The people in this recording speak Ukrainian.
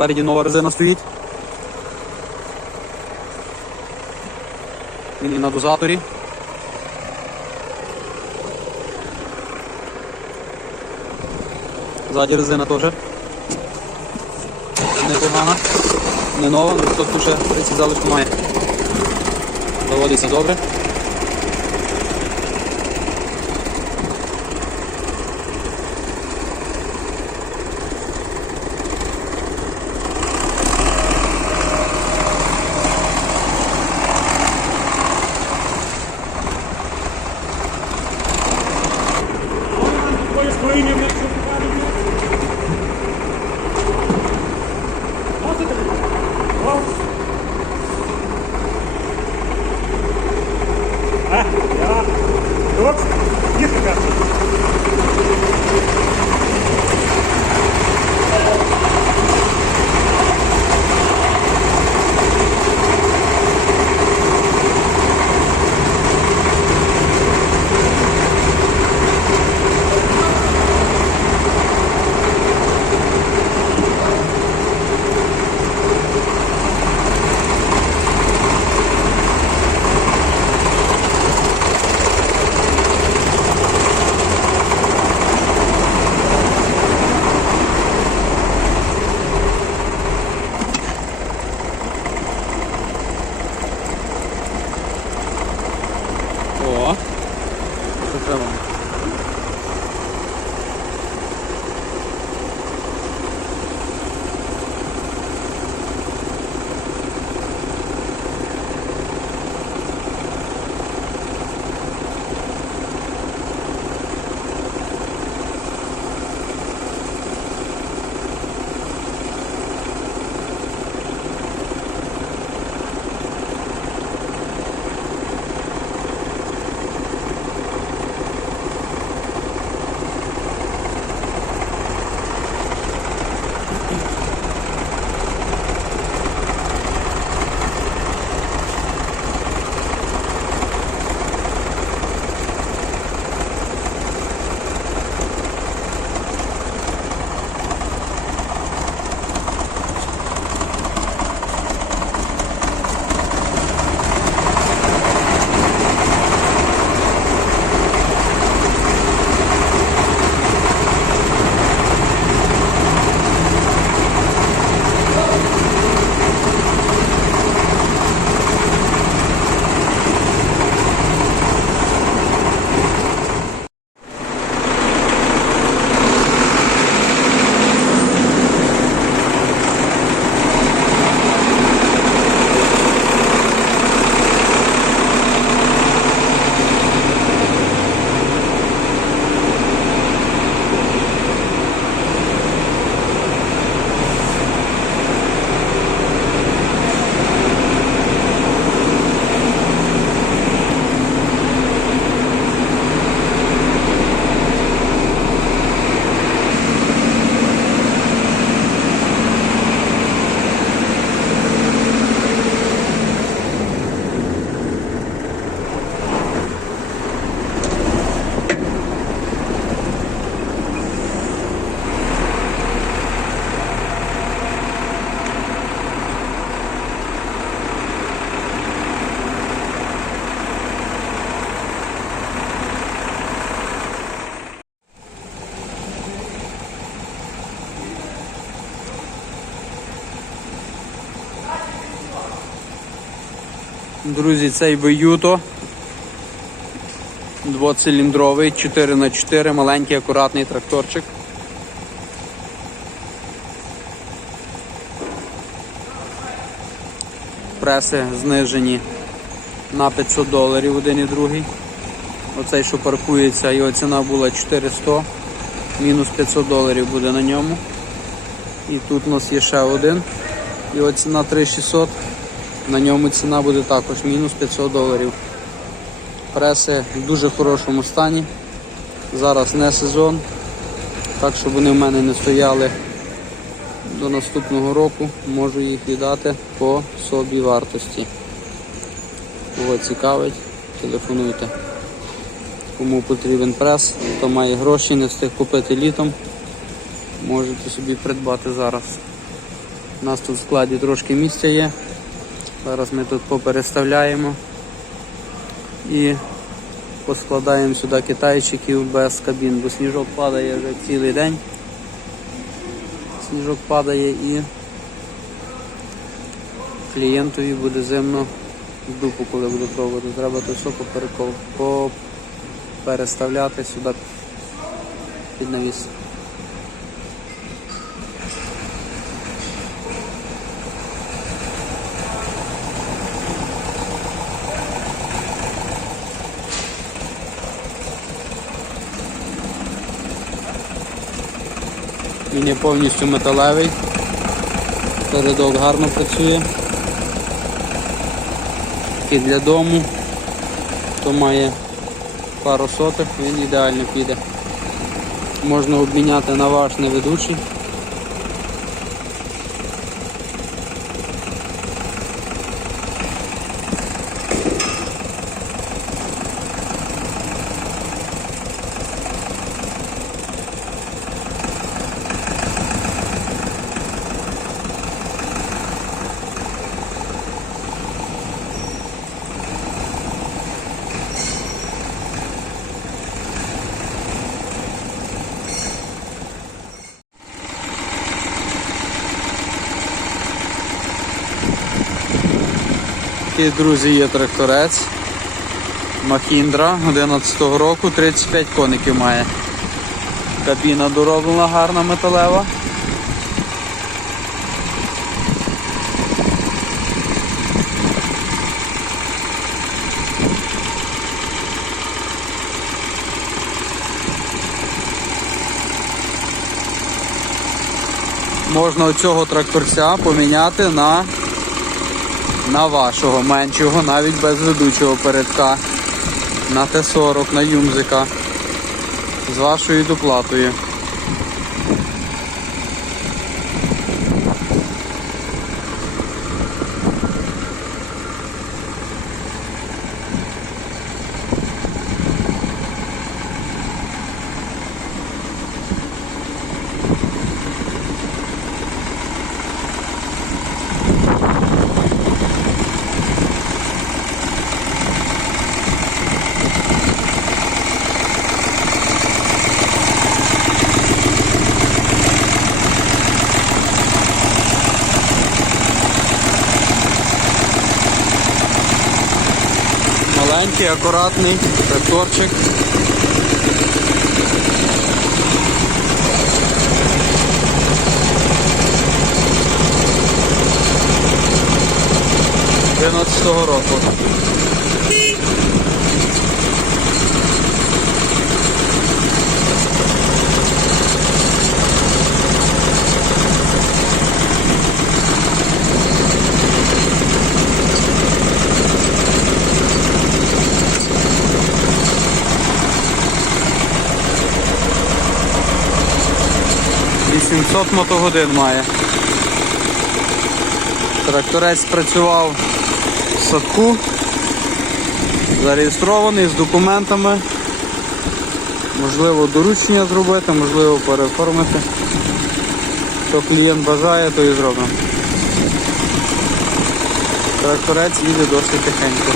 Спереді нова резина стоїть. Він і на дозаторі. Ззаді резина теж. Непогана. Не нова, але тут ще 30 залишку має. Заводиться добре. Друзі, цей Виюто. Двоциліндровий, 4х4, маленький, акуратний тракторчик. Преси знижені на 500 доларів один і другий. Оцей, що паркується, його ціна була 400, мінус 500 доларів буде на ньому. І тут у нас є ще один. Його ціна 3600. На ньому ціна буде також мінус 500 доларів. Преси в дуже хорошому стані. Зараз не сезон, так щоб вони в мене не стояли до наступного року, можу їх віддати по собі вартості. Кого цікавить, телефонуйте. Кому потрібен прес, хто має гроші, не встиг купити літом, можете собі придбати зараз. У нас тут в складі трошки місця є. Зараз ми тут попереставляємо і поскладаємо сюди китайчиків без кабін, бо сніжок падає вже цілий день. Сніжок падає і клієнтові буде зимно в дупу, коли буде проводу. Треба то все поперекол- попереставляти сюди під навіс. Він є повністю металевий. Передок гарно працює. І для дому, хто має пару соток, він ідеально піде. Можна обміняти на ваш неведучий. Такий, друзі, є тракторець. Махіндра 11-го року, 35 коників має. Кабіна дороблена, гарна металева. Можна оцього тракторця поміняти на на вашого меншого, навіть без ведучого передка, на Т-40, на Юмзика з вашою доплатою. Маленький, акуратний тракторчик. Дев'ятнадцятого року. Вісімсот мотогодин має. Тракторець працював в садку, зареєстрований з документами. Можливо, доручення зробити, можливо, переоформити. Що клієнт бажає, то і зробимо. Тракторець їде досить тихенько.